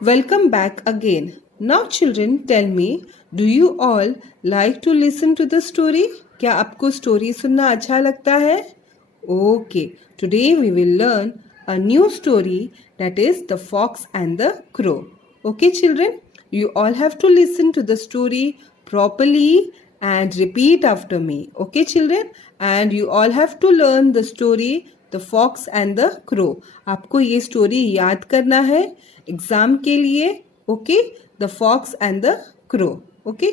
Welcome back again. Now children, tell me, do you all like to listen to the story? क्या आपको story सुनना अच्छा लगता है? Okay, today we will learn a new story that is The Fox and the Crow. Okay children, you all have to listen to the story properly and repeat after me. Okay children, and you all have to learn the story The Fox and the Crow. आपको ये story याद करना है exam के लिए. Okay, the fox and the crow. Okay,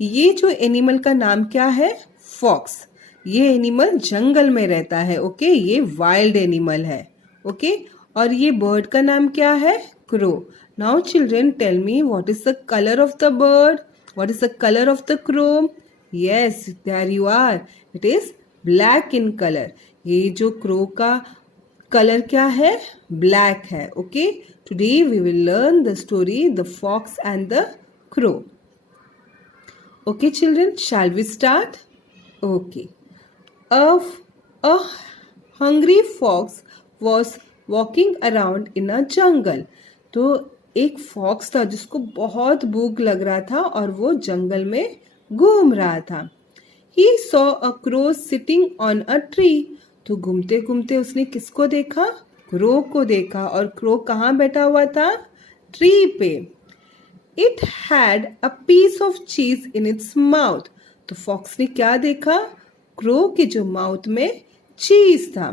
ये जो animal का नाम क्या है? फॉक्स. ये एनिमल जंगल में रहता है. ओके, ये वाइल्ड एनिमल है. ओके, और ये बर्ड का नाम क्या है? Crow. Now children, tell me what is the colour of the bird? What is the colour of the crow? Yes, there you are. It is black in colour. ये जो crow का colour क्या है? Black है. Okay, today we will learn the story the fox and the crow. Okay children, shall we start? Okay. A hungry fox was walking around in a jungle. तो एक fox था जिसको बहुत भूख लग रहा था और वो जंगल में घूम रहा था. He saw a crow sitting on a tree. तो घूमते घूमते उसने किसको देखा? क्रो को देखा. और क्रो कहाँ बैठा हुआ था? ट्री पे. It had a piece of cheese in its mouth. तो फॉक्स ने क्या देखा? क्रो के जो माउथ में चीज था.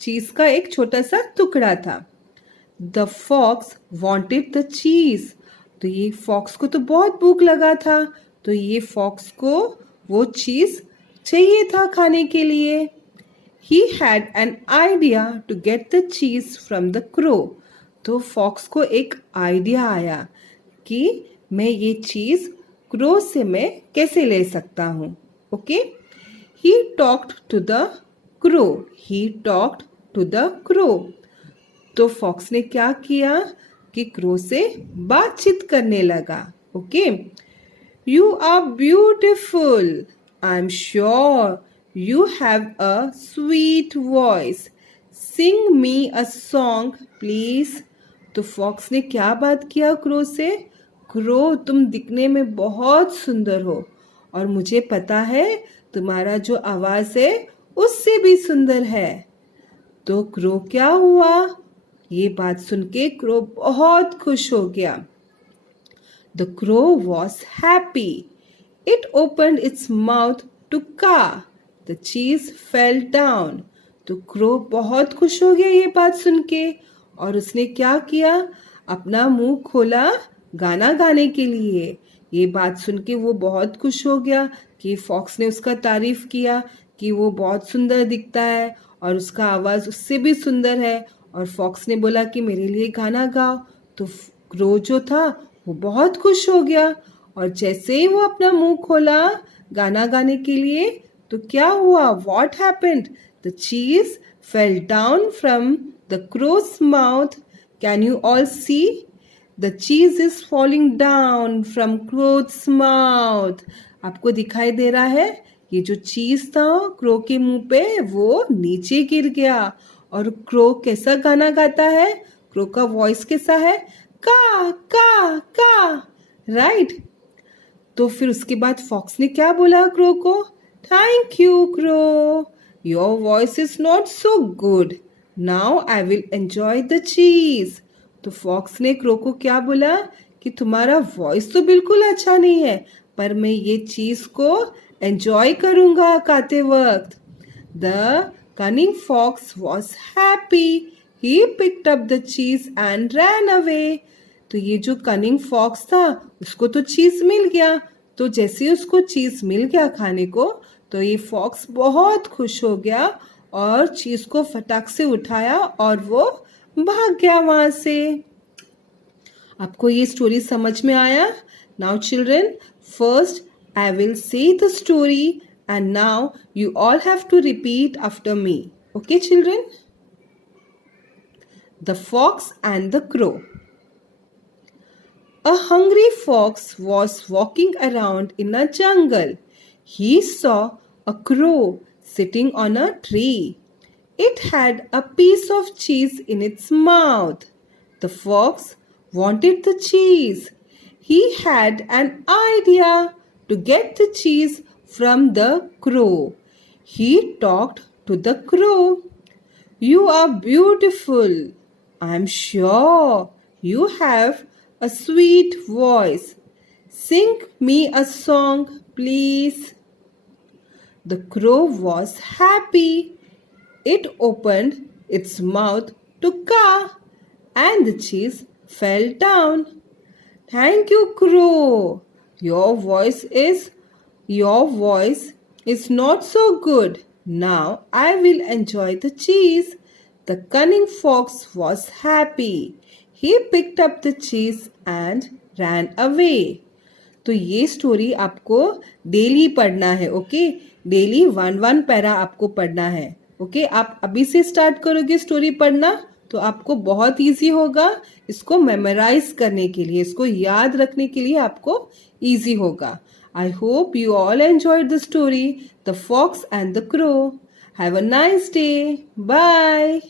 चीज का एक छोटा सा टुकड़ा था. द फॉक्स वॉन्टेड द चीज. तो ये फॉक्स को तो बहुत भूख लगा था. तो ये फॉक्स को वो चीज चाहिए था खाने के लिए. He had an idea to get the cheese from the crow. तो फॉक्स को एक आइडिया आया कि मैं ये चीज क्रो से मैं कैसे ले सकता हूँ. Okay, he talked to the crow. He talked to the crow. तो फॉक्स ने क्या किया कि क्रो से बातचीत करने लगा. Okay, you are beautiful. I'm sure you have a sweet voice. Sing me a song, please. तो फॉक्स ने क्या बात किया क्रो से? क्रो, तुम दिखने में बहुत सुंदर हो और मुझे पता है तुम्हारा जो आवाज है उससे भी सुंदर है. तो क्रो क्या हुआ? ये बात सुन के क्रो बहुत खुश हो गया. The crow was happy. It opened its mouth to caw. The cheese fell down. तो क्रो बहुत खुश हो गया ये बात सुन के और उसने क्या किया? अपना मुंह खोला गाना गाने के लिए. ये बात सुन के वो बहुत खुश हो गया कि फॉक्स ने उसका तारीफ किया कि वो बहुत सुंदर दिखता है और उसका आवाज उससे भी सुंदर है. और फॉक्स ने बोला कि मेरे लिए गाना गाओ. तो क्रो जो था वो बहुत खुश हो गया और जैसे ही वो अपना मुंह खोला गाना गाने के लिए तो क्या हुआ? What happened? The cheese fell down from the crow's mouth. Can you all see? The cheese is falling down from crow's mouth. आपको दिखाई दे रहा है? ये जो चीज था क्रो के मुंह पे वो नीचे गिर गया. और क्रो कैसा गाना गाता है? क्रो का वॉइस कैसा है? का का का. राइट. तो फिर उसके बाद फॉक्स ने क्या बोला क्रो को? Thank you crow, your voice is not so good. Now I will enjoy the चीज. तो फॉक्स ने क्रो को क्या बोला कि तुम्हारा वॉइस तो बिल्कुल अच्छा नहीं है पर मैं ये चीज को एंजॉय करूंगा खाते वक्त. The cunning fox was happy. He picked up the cheese and ran away. तो ये जो कनिंग फॉक्स था उसको तो चीज मिल गया. तो जैसे उसको चीज मिल गया खाने को तो ये फॉक्स बहुत खुश हो गया और चीज को फटाक से उठाया और वो भाग गया वहां से. आपको ये स्टोरी समझ में आया? Now children, first I will say the story and now you all have to repeat after me. Okay children? The fox and the crow. A hungry fox was walking around in a jungle. He saw a crow sitting on a tree. It had a piece of cheese in its mouth. The fox wanted the cheese. He had an idea to get the cheese from the crow. He talked to the crow. You are beautiful. I'm sure you have a sweet voice. Sing me a song, please. The crow was happy. It opened its mouth to caw, and the cheese fell down. Thank you, crow. Your voice is not so good. Now I will enjoy the cheese. The cunning fox was happy. He picked up the cheese and ran away. तो ये story आपको daily पढ़ना है. Okay, daily 1 para आपको पढ़ना है. Okay, आप अभी से स्टार्ट करोगे स्टोरी पढ़ना तो आपको बहुत इजी होगा. इसको मेमोराइज करने के लिए, इसको याद रखने के लिए आपको इजी होगा. I hope you all enjoyed the story the fox and the crow. Have a nice day. Bye.